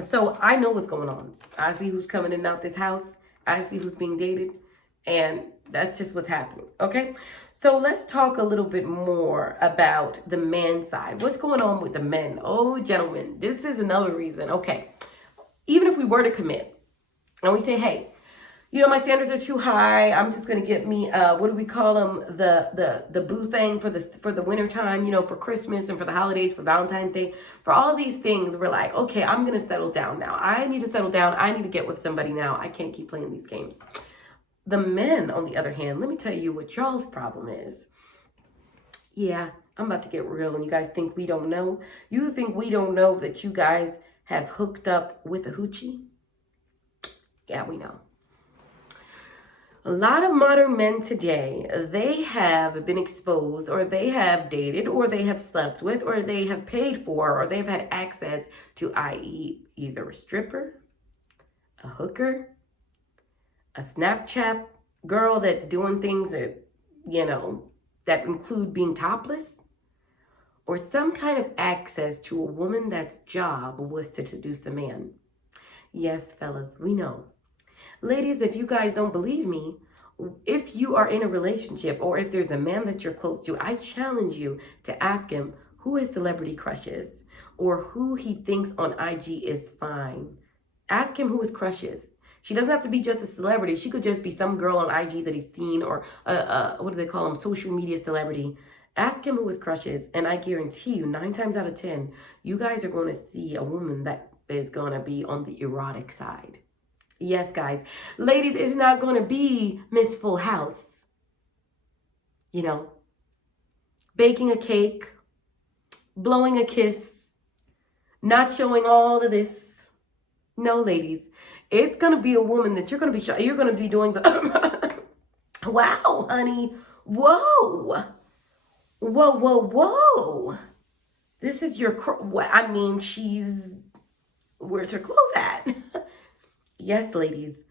So I know what's going on. I see who's coming in and out this house. I see who's being dated. And that's just what's happening. Okay. So let's talk a little bit more about the man side. What's going on with the men? Oh, gentlemen, this is another reason. Okay. Even if we were to commit and we say, hey, my standards are too high. I'm just gonna get me what do we call them? The boo thing for the winter time, for Christmas and for the holidays, for Valentine's Day, for all these things. We're like, okay, I'm gonna settle down now. I need to settle down. I need to get with somebody now. I can't keep playing these games. The men, on the other hand, let me tell you what y'all's problem is. Yeah, I'm about to get real, and you guys think we don't know? You think we don't know that you guys have hooked up with a hoochie? Yeah, we know. A lot of modern men today, they have been exposed, or they have dated, or they have slept with, or they have paid for, or they've had access to, i.e., either a stripper, a hooker, a Snapchat girl that's doing things that, that include being topless, or some kind of access to a woman that's job was to seduce a man. Yes, fellas, we know. Ladies, if you guys don't believe me, if you are in a relationship or if there's a man that you're close to, I challenge you to ask him who his celebrity crush is or who he thinks on IG is fine. Ask him who his crush is. She doesn't have to be just a celebrity. She could just be some girl on IG that he's seen, or what do they call them? Social media celebrity. Ask him who his crush is, and I guarantee you, 9 times out of 10, you guys are going to see a woman that is going to be on the erotic side. Yes, guys. Ladies, it's not going to be Miss Full House. Baking a cake, blowing a kiss, not showing all of this. No, ladies. It's going to be a woman that you're going to be doing the wow, honey. Whoa. Whoa, whoa, whoa. This is your, where's her clothes at? Yes, ladies,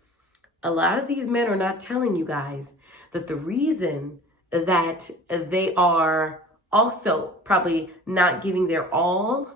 a lot of these men are not telling you guys that the reason that they are also probably not giving their all,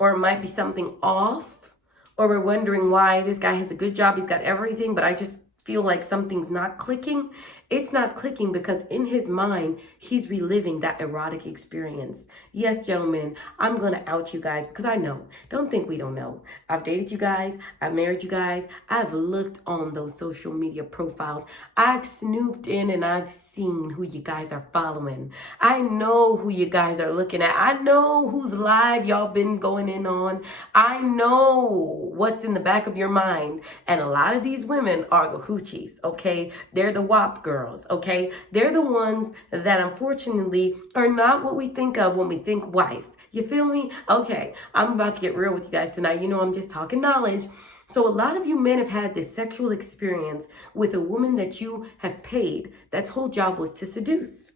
or it might be something off, or we're wondering why this guy has a good job, he's got everything, but I just feel like something's not clicking. It's not clicking because in his mind, he's reliving that erotic experience. Yes, gentlemen, I'm going to out you guys because I know. Don't think we don't know. I've dated you guys. I've married you guys. I've looked on those social media profiles. I've snooped in and I've seen who you guys are following. I know who you guys are looking at. I know whose live y'all been going in on. I know what's in the back of your mind. And a lot of these women are the hoochies, okay? They're the WAP girls, okay? They're the ones that unfortunately are not what we think of when we think wife. You feel me? Okay, I'm about to get real with you guys tonight. I'm just talking knowledge. So a lot of you men have had this sexual experience with a woman that you have paid, that's whole job was to seduce.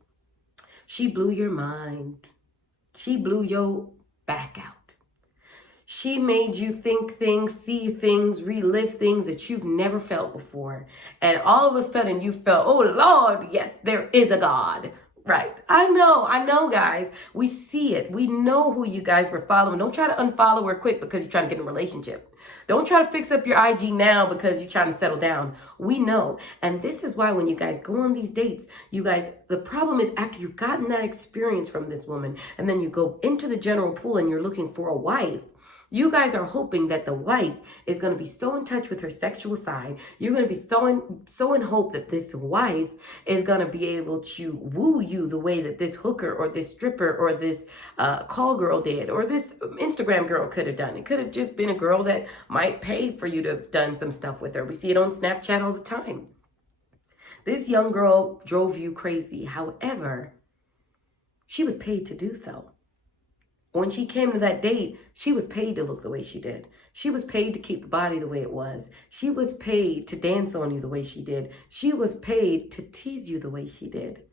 She blew your mind. She blew your back out. She made you think things, see things, relive things that you've never felt before. And all of a sudden you felt, oh Lord, yes, there is a God. Right. I know, guys. We see it. We know who you guys were following. Don't try to unfollow her quick because you're trying to get in a relationship. Don't try to fix up your IG now because you're trying to settle down. We know. And this is why when you guys go on these dates, you guys, the problem is after you've gotten that experience from this woman and then you go into the general pool and you're looking for a wife, you guys are hoping that the wife is going to be so in touch with her sexual side. You're going to be so in hope that this wife is going to be able to woo you the way that this hooker or this stripper or this call girl did, or this Instagram girl could have done. It could have just been a girl that might pay for you to have done some stuff with her. We see it on Snapchat all the time. This young girl drove you crazy. However, she was paid to do so. When she came to that date, she was paid to look the way she did. She was paid to keep the body the way it was. She was paid to dance on you the way she did. She was paid to tease you the way she did.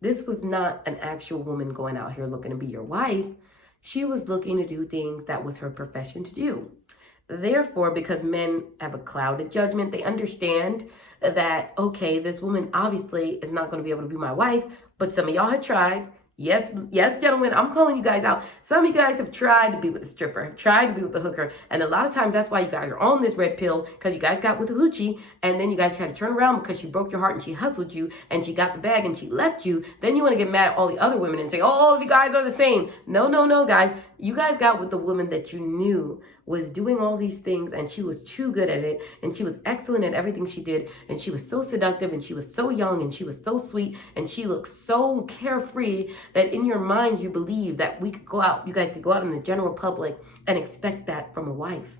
This was not an actual woman going out here looking to be your wife. She was looking to do things that was her profession to do. Therefore, because men have a clouded judgment, they understand that, okay, this woman obviously is not going to be able to be my wife, but some of y'all had tried. Yes, yes, gentlemen, I'm calling you guys out. Some of you guys have tried to be with the stripper, have tried to be with the hooker, and a lot of times that's why you guys are on this red pill, because you guys got with the hoochie, and then you guys had to turn around because she broke your heart and she hustled you and she got the bag and she left you. Then you want to get mad at all the other women and say, oh, all of you guys are the same. No, no, no, guys. You guys got with the woman that you knew was doing all these things, and she was too good at it, and she was excellent at everything she did, and she was so seductive, and she was so young, and she was so sweet, and she looked so carefree that in your mind you believe that we could go out, you guys could go out in the general public and expect that from a wife.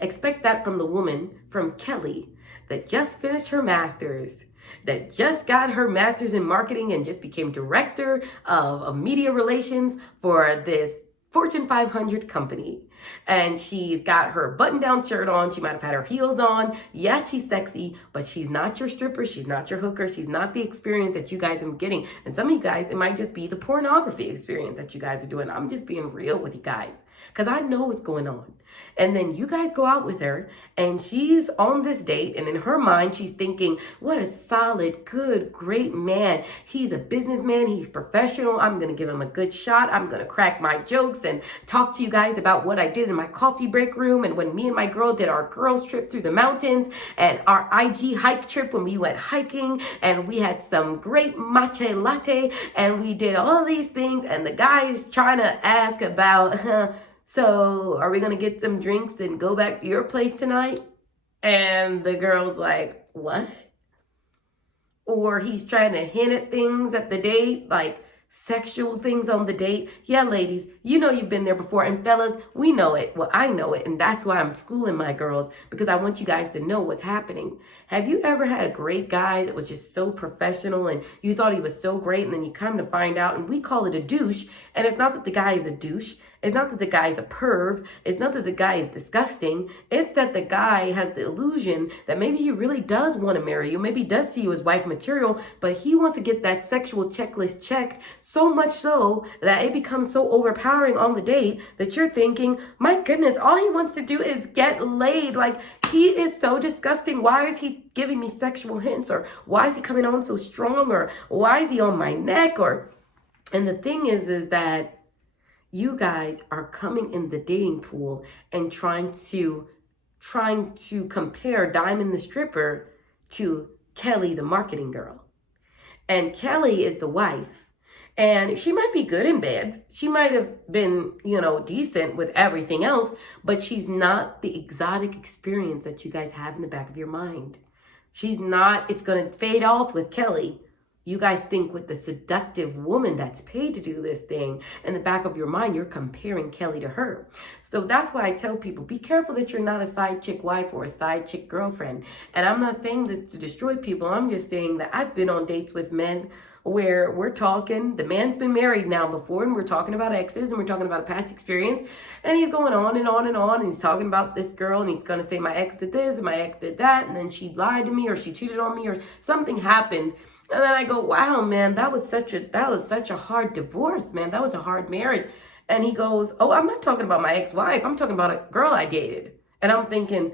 Expect that from the woman, from Kelly, that just finished her master's, that just got her master's in marketing and just became director of media relations for this Fortune 500 company. And she's got her button-down shirt on. She might have had her heels on. Yes, she's sexy, but she's not your stripper. She's not your hooker. She's not the experience that you guys are getting. And some of you guys, it might just be the pornography experience that you guys are doing. I'm just being real with you guys because I know what's going on. And then you guys go out with her and she's on this date, and in her mind, she's thinking, what a solid, good, great man. He's a businessman. He's professional. I'm going to give him a good shot. I'm going to crack my jokes and talk to you guys about what I did in my coffee break room, and when me and my girl did our girls trip through the mountains, and our IG hike trip when we went hiking, and we had some great matcha latte, and we did all these things. And the guy is trying to ask about, so are we going to get some drinks and go back to your place tonight? And the girl's like, what? Or he's trying to hint at things at the date, like sexual things on the date. Yeah, ladies, you know you've been there before. And fellas, we know it. Well, I know it. And that's why I'm schooling my girls, because I want you guys to know what's happening. Have you ever had a great guy that was just so professional and you thought he was so great, and then you come to find out, and we call it a douche, and it's not that the guy is a douche. It's not that the guy is a perv. It's not that the guy is disgusting. It's that the guy has the illusion that maybe he really does want to marry you. Maybe he does see you as wife material, but he wants to get that sexual checklist checked, so much so that it becomes so overpowering on the date that you're thinking, my goodness, all he wants to do is get laid. Like, he is so disgusting. Why is he giving me sexual hints? Or why is he coming on so strong? Or why is he on my neck? And the thing is that you guys are coming in the dating pool and trying to compare Diamond the stripper to Kelly the marketing girl. And Kelly is the wife. And she might be good in bed. She might have been, decent with everything else, but she's not the exotic experience that you guys have in the back of your mind. She's not. It's going to fade off with Kelly. You guys think with the seductive woman that's paid to do this thing, in the back of your mind, you're comparing Kelly to her. So that's why I tell people, be careful that you're not a side chick wife or a side chick girlfriend. And I'm not saying this to destroy people. I'm just saying that I've been on dates with men where we're talking, the man's been married now before, and we're talking about exes, and we're talking about a past experience, and he's going on and on and on, and he's talking about this girl, and he's going to say, my ex did this, and my ex did that, and then she lied to me, or she cheated on me, or something happened. And then I go, wow, man, that was such a hard divorce, man. That was a hard marriage. And he goes, oh, I'm not talking about my ex-wife. I'm talking about a girl I dated. And I'm thinking,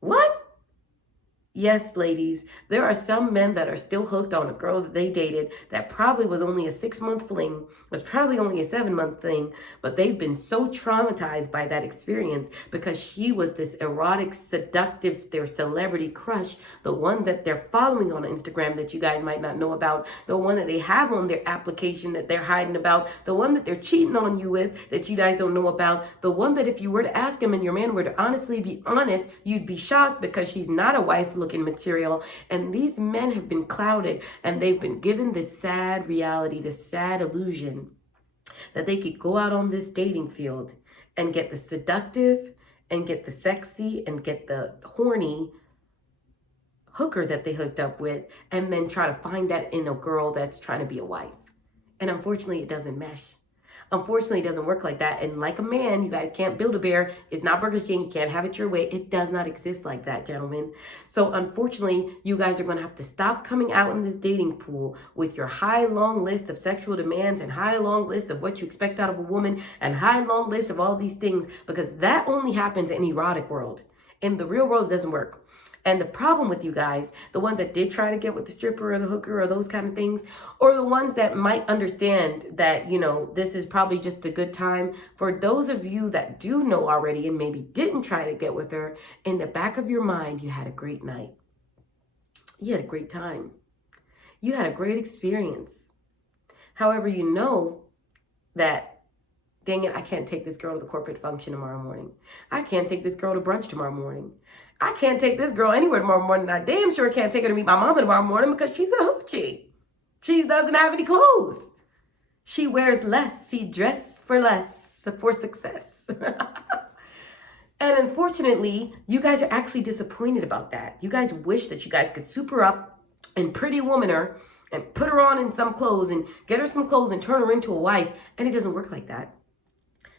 what? Yes, ladies, there are some men that are still hooked on a girl that they dated that probably was only a 6-month fling, was probably only a 7-month thing, but they've been so traumatized by that experience because she was this erotic, seductive, their celebrity crush, the one that they're following on Instagram that you guys might not know about, the one that they have on their application that they're hiding about, the one that they're cheating on you with that you guys don't know about, the one that if you were to ask him and your man were to honestly be honest, you'd be shocked because she's not a wife looking material. And these men have been clouded and they've been given this sad reality, this sad illusion that they could go out on this dating field and get the seductive and get the sexy and get the horny hooker that they hooked up with, and then try to find that in a girl that's trying to be a wife. And unfortunately, it doesn't mesh. Unfortunately, it doesn't work like that. And like a man, you guys can't build a bear. It's not Burger King. You can't have it your way. It does not exist like that, gentlemen. So unfortunately, you guys are going to have to stop coming out in this dating pool with your high, long list of sexual demands and high, long list of what you expect out of a woman and high, long list of all these things, because that only happens in erotic world. In the real world, it doesn't work. And the problem with you guys, the ones that did try to get with the stripper or the hooker or those kind of things, or the ones that might understand that, this is probably just a good time, for those of you that do know already and maybe didn't try to get with her, in the back of your mind, you had a great night. You had a great time. You had a great experience. However, you know that, dang it, I can't take this girl to the corporate function tomorrow morning. I can't take this girl to brunch tomorrow morning. I can't take this girl anywhere tomorrow morning. I damn sure can't take her to meet my mama tomorrow morning because she's a hoochie. She doesn't have any clothes. She wears less. She dresses for less for success. And unfortunately, you guys are actually disappointed about that. You guys wish that you guys could soup her up and pretty woman her and put her on in some clothes and get her some clothes and turn her into a wife. And it doesn't work like that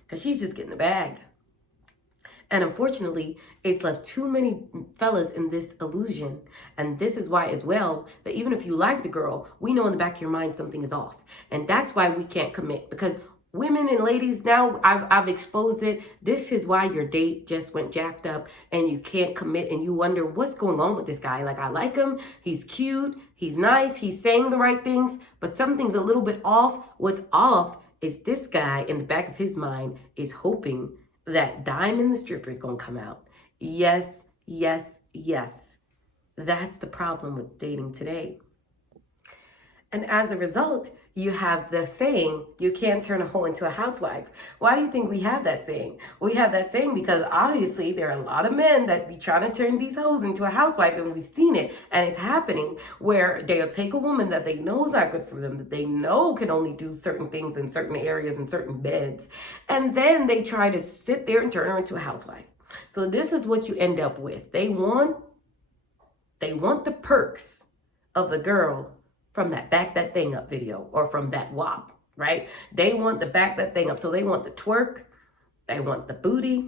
because she's just getting the bag. And unfortunately, it's left too many fellas in this illusion. And this is why as well, that even if you like the girl, we know in the back of your mind something is off. And that's why we can't commit, because women and ladies, now I've exposed it. This is why your date just went jacked up and you can't commit and you wonder what's going on with this guy. Like, I like him. He's cute. He's nice. He's saying the right things, but something's a little bit off. What's off is this guy in the back of his mind is hoping that Diamond the stripper is going to come out. Yes, yes, yes. That's the problem with dating today. And as a result, you have the saying, you can't turn a hoe into a housewife. Why do you think we have that saying? We have that saying because obviously there are a lot of men that be trying to turn these hoes into a housewife, and we've seen it, and it's happening, where they'll take a woman that they know is not good for them, that they know can only do certain things in certain areas and certain beds, and then they try to sit there and turn her into a housewife. So this is what you end up with. They want the perks of the girl from that back that thing up video or from that WAP, right? They want the back that thing up. So they want the twerk, they want the booty,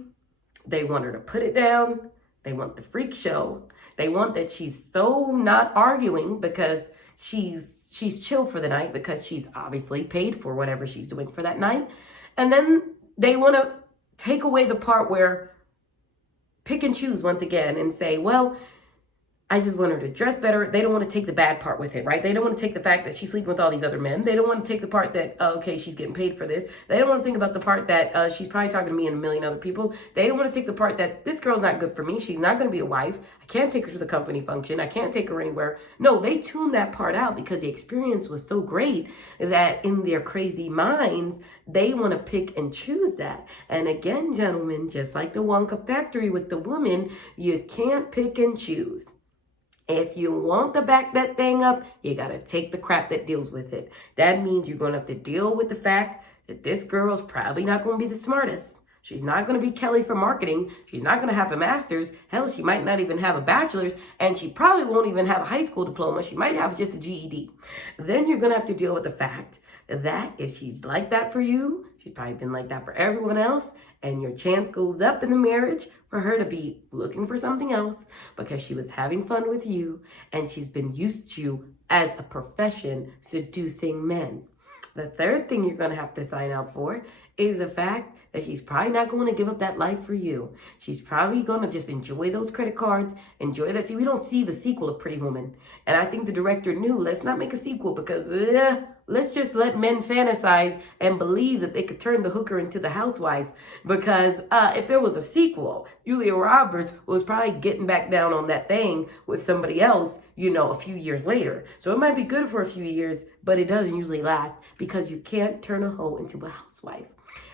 they want her to put it down, they want the freak show, they want that she's so not arguing because she's chill for the night because she's obviously paid for whatever she's doing for that night. And then they want to take away the part where pick and choose once again and say, well, I just want her to dress better. They don't want to take the bad part with it, right? They don't want to take the fact that she's sleeping with all these other men. They don't want to take the part that, okay, she's getting paid for this. They don't want to think about the part that she's probably talking to me and a million other people. They don't want to take the part that this girl's not good for me. She's not going to be a wife. I can't take her to the company function. I can't take her anywhere. No, they tune that part out because the experience was so great that in their crazy minds, they want to pick and choose that. And again, gentlemen, just like the Wonka factory with the woman, you can't pick and choose. If you want to back that thing up, you got to take the crap that deals with it. That means you're going to have to deal with the fact that this girl's probably not going to be the smartest. She's not going to be Kelly for marketing. She's not going to have a master's. Hell, she might not even have a bachelor's. And she probably won't even have a high school diploma. She might have just a GED. Then you're going to have to deal with the fact that if she's like that for you, she's probably been like that for everyone else. And your chance goes up in the marriage for her to be looking for something else because she was having fun with you and she's been used to, as a profession, seducing men. The third thing you're going to have to sign up for is the fact that she's probably not going to give up that life for you. She's probably going to just enjoy those credit cards, enjoy that. See, we don't see the sequel of Pretty Woman. And I think the director knew, let's not make a sequel because let's just let men fantasize and believe that they could turn the hooker into the housewife. Because if there was a sequel, Julia Roberts was probably getting back down on that thing with somebody else, a few years later. So it might be good for a few years, but it doesn't usually last because you can't turn a hoe into a housewife.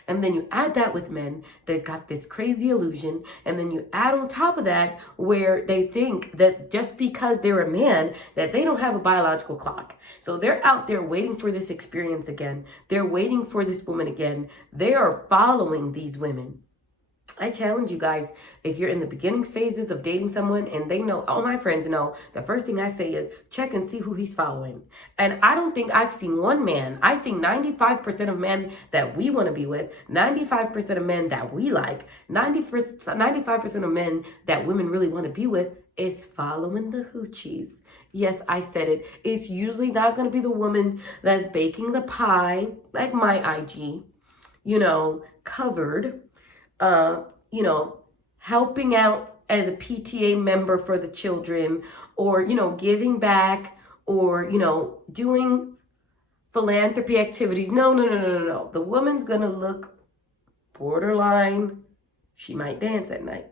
And then you add that with men, they've got this crazy illusion. And then you add on top of that where they think that just because they're a man, that they don't have a biological clock. So they're out there waiting for this experience again. They're waiting for this woman again. They are following these women. I challenge you guys, if you're in the beginning phases of dating someone and they know, all my friends know, the first thing I say is check and see who he's following. And I don't think I've seen one man. I think 95% of men that we want to be with, 95% of men that we like, 95% of men that women really want to be with is following the hoochies. Yes, I said it. It's usually not going to be the woman that's baking the pie, like my IG, covered, helping out as a PTA member for the children, or, giving back, or, doing philanthropy activities. No, no, no, no, no, no. The woman's going to look borderline. She might dance at night.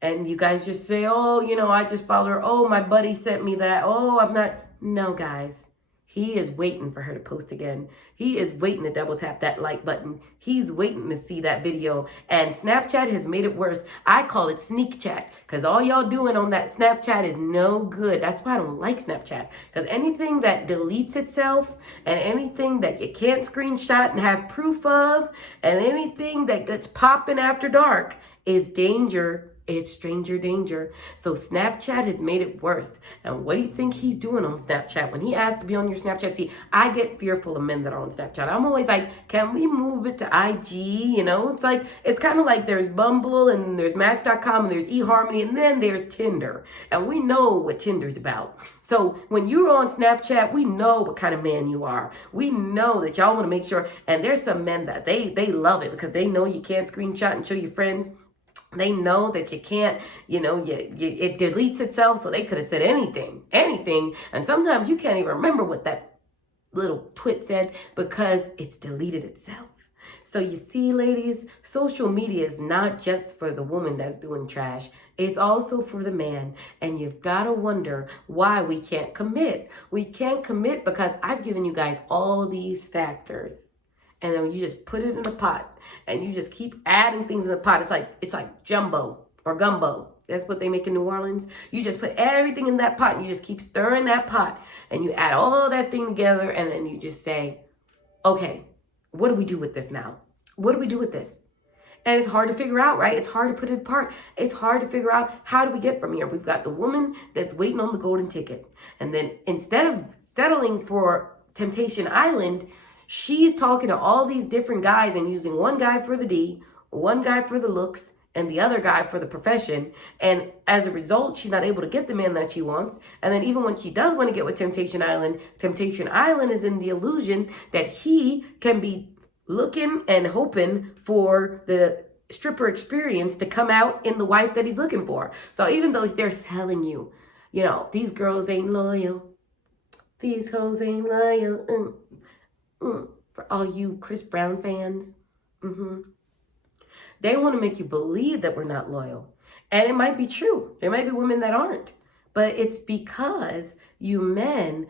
And you guys just say, oh, I just followed her. Oh, my buddy sent me that. Oh, I'm not. No, guys. He is waiting for her to post again. He is waiting to double tap that like button. He's waiting to see that video. And Snapchat has made it worse. I call it sneak chat, because all y'all doing on that Snapchat is no good. That's why I don't like Snapchat. Because anything that deletes itself, and anything that you can't screenshot and have proof of, and anything that gets popping after dark is danger. It's stranger danger. So Snapchat has made it worse. And what do you think he's doing on Snapchat? When he asked to be on your Snapchat, see, I get fearful of men that are on Snapchat. I'm always like, can we move it to IG? It's kind of like there's Bumble, and there's Match.com, and there's eHarmony, and then there's Tinder. And we know what Tinder's about. So when you're on Snapchat, we know what kind of man you are. We know that y'all want to make sure. And there's some men that they love it, because they know you can't screenshot and show your friends. They know that you can't, it deletes itself, so they could have said anything. And sometimes you can't even remember what that little twit said, because it's deleted itself. So you see, ladies, social media is not just for the woman that's doing trash. It's also for the man. And you've got to wonder why we can't commit. We can't commit because I've given you guys all these factors. And then you just put it in a pot, and you just keep adding things in the pot. It's like jumbo or gumbo. That's what they make in New Orleans. You just put everything in that pot, and you just keep stirring that pot, and you add all that thing together, and then you just say, okay, what do we do with this now? What do we do with this? And it's hard to figure out, right? It's hard to put it apart. It's hard to figure out, how do we get from here? We've got the woman that's waiting on the golden ticket. And then instead of settling for Temptation Island, she's talking to all these different guys and using one guy for the D, one guy for the looks, and the other guy for the profession. And as a result, she's not able to get the man that she wants. And then even when she does want to get with Temptation Island is in the illusion that he can be looking and hoping for the stripper experience to come out in the wife that he's looking for. So even though they're telling you, these girls ain't loyal, these hoes ain't loyal, for all you Chris Brown fans, they want to make you believe that we're not loyal. And it might be true. There might be women that aren't. But it's because you men,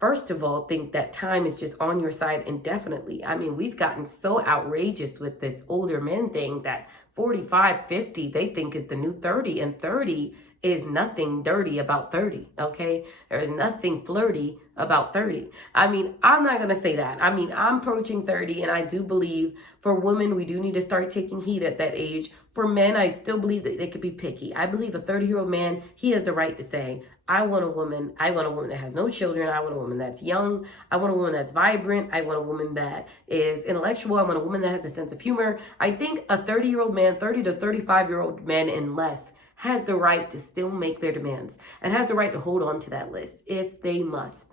first of all, think that time is just on your side indefinitely. I mean, we've gotten so outrageous with this older men thing that 45, 50, they think is the new 30. And 30 is nothing dirty about 30, okay? There is nothing flirty about 30. I mean, I'm not going to say that. I mean, I'm approaching 30, and I do believe for women, we do need to start taking heed at that age. For men, I still believe that they could be picky. I believe a 30-year-old man, he has the right to say, I want a woman that has no children. I want a woman that's young. I want a woman that's vibrant. I want a woman that is intellectual. I want a woman that has a sense of humor. I think a 30-year-old man, 30 to 35-year-old men and less, has the right to still make their demands and has the right to hold on to that list if they must.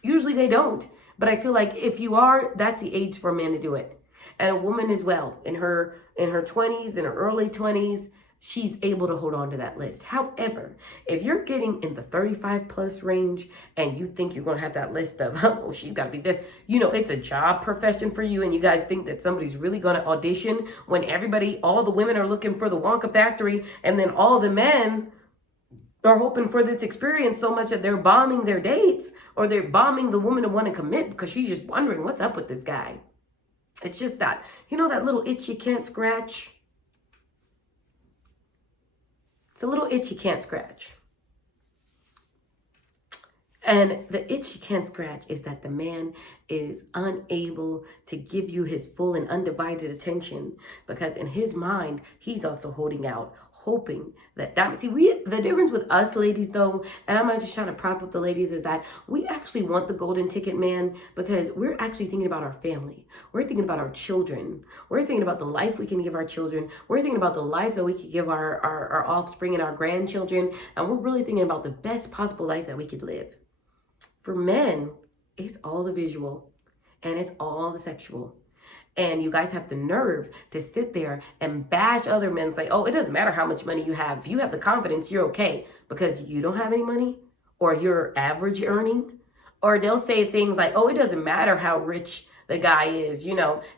Usually they don't, but I feel like if you are, that's the age for a man to do it. And a woman as well, in her 20s, in her early 20s, she's able to hold on to that list. However, if you're getting in the 35 plus range and you think you're going to have that list of, oh, she's got to be this, it's a job profession for you, and you guys think that somebody's really going to audition when all the women are looking for the Wonka factory, and then all the men are hoping for this experience so much that they're bombing their dates, or they're bombing the woman to want to commit because she's just wondering what's up with this guy. It's just that, that little itch you can't scratch. It's a little itch you can't scratch. And the itch you can't scratch is that the man is unable to give you his full and undivided attention, because in his mind, he's also holding out, hoping that the difference with us ladies though, and I'm just trying to prop up the ladies, is that we actually want the golden ticket man because we're actually thinking about our family. We're thinking about our children. We're thinking about the life we can give our children. We're thinking about the life that we could give our offspring and our grandchildren. And we're really thinking about the best possible life that we could live. For men, it's all the visual and it's all the sexual. And you guys have the nerve to sit there and bash other men like, oh, it doesn't matter how much money you have. If you have the confidence, you're okay because you don't have any money or you're average earning. Or they'll say things like, oh, it doesn't matter how rich the guy is.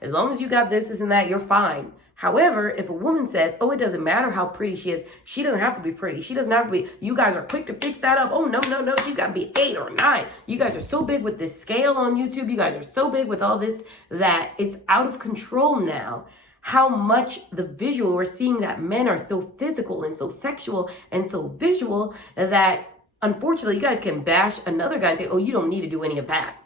As long as you got this and that, you're fine. However, if a woman says, oh, it doesn't matter how pretty she is, she doesn't have to be pretty. She doesn't have to be, you guys are quick to fix that up. Oh, no, she's got to be 8 or 9. You guys are so big with this scale on YouTube. You guys are so big with all this that it's out of control now. How much the visual, we're seeing that men are so physical and so sexual and so visual that unfortunately you guys can bash another guy and say, oh, you don't need to do any of that.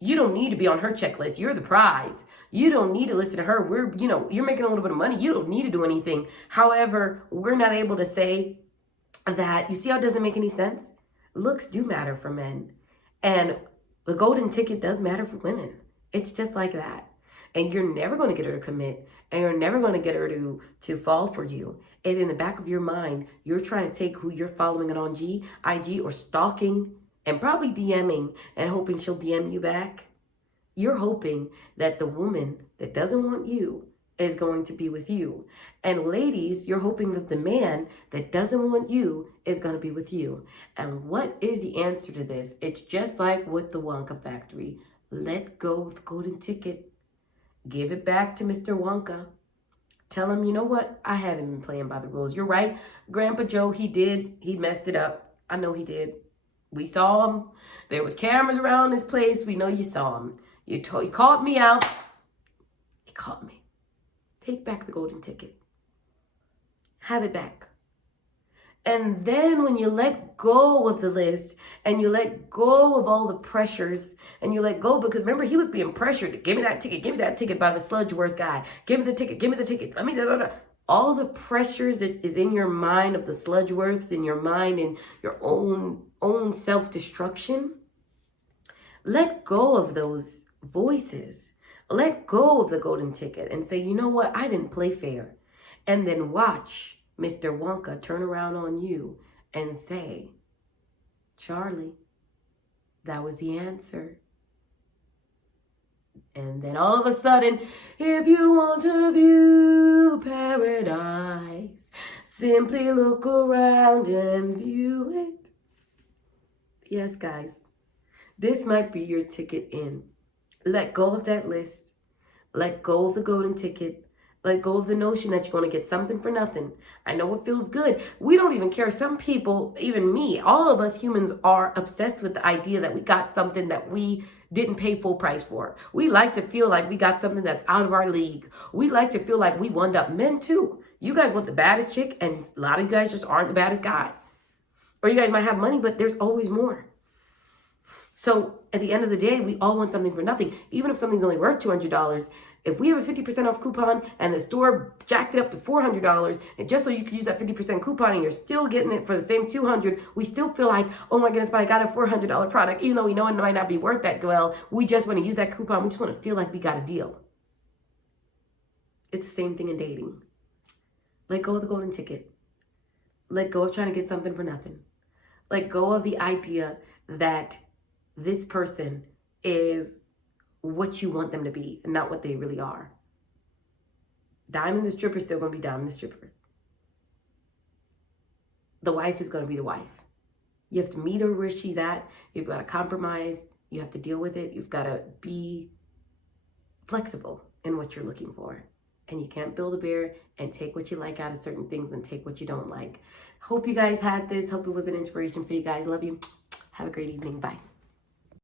You don't need to be on her checklist. You're the prize. You don't need to listen to her. You're making a little bit of money. You don't need to do anything. However, we're not able to say that. You see how it doesn't make any sense? Looks do matter for men. And the golden ticket does matter for women. It's just like that. And you're never going to get her to commit. And you're never going to get her to fall for you. And in the back of your mind, you're trying to take who you're following it on IG or stalking and probably DMing and hoping she'll DM you back. You're hoping that the woman that doesn't want you is going to be with you. And ladies, you're hoping that the man that doesn't want you is going to be with you. And what is the answer to this? It's just like with the Wonka factory. Let go of the golden ticket. Give it back to Mr. Wonka. Tell him, you know what? I haven't been playing by the rules. You're right. Grandpa Joe, he messed it up. I know he did. We saw him. There was cameras around this place. We know you saw him. You called me out. You caught me. Take back the golden ticket. Have it back. And then when you let go of the list and you let go of all the pressures and you let go, because remember, he was being pressured to give me that ticket by the Sludgeworth guy. Give me the ticket. Let me, all the pressures that is in your mind of the Sludgeworths, in your mind and your own self-destruction. Let go of those voices. Let go of the golden ticket and say, you know what? I didn't play fair. And then watch Mr. Wonka turn around on you and say, Charlie, that was the answer. And then all of a sudden, if you want to view paradise, simply look around and view it. Yes, guys, this might be your ticket in. Let go of that list. Let go of the golden ticket. Let go of the notion that you're going to get something for nothing. I know it feels good. We don't even care. Some people, even me, all of us humans are obsessed with the idea that we got something that we didn't pay full price for. We like to feel like we got something that's out of our league. We like to feel like we won up. Men too. You guys want the baddest chick, and a lot of you guys just aren't the baddest guy. Or you guys might have money, but there's always more. So at the end of the day, we all want something for nothing. Even if something's only worth $200, if we have a 50% off coupon and the store jacked it up to $400, and just so you can use that 50% coupon and you're still getting it for the same $200, we still feel like, oh my goodness, but I got a $400 product, even though we know it might not be worth that well. We just want to use that coupon. We just want to feel like we got a deal. It's the same thing in dating. Let go of the golden ticket. Let go of trying to get something for nothing. Let go of the idea that this person is what you want them to be and not what they really are. Diamond the stripper is still going to be Diamond the stripper. The wife is going to be the wife. You have to meet her where she's at. You've got to compromise. You have to deal with it. You've got to be flexible in what you're looking for. And you can't build a bear and take what you like out of certain things and take what you don't like. Hope you guys had this. Hope it was an inspiration for you guys. Love you. Have a great evening. Bye.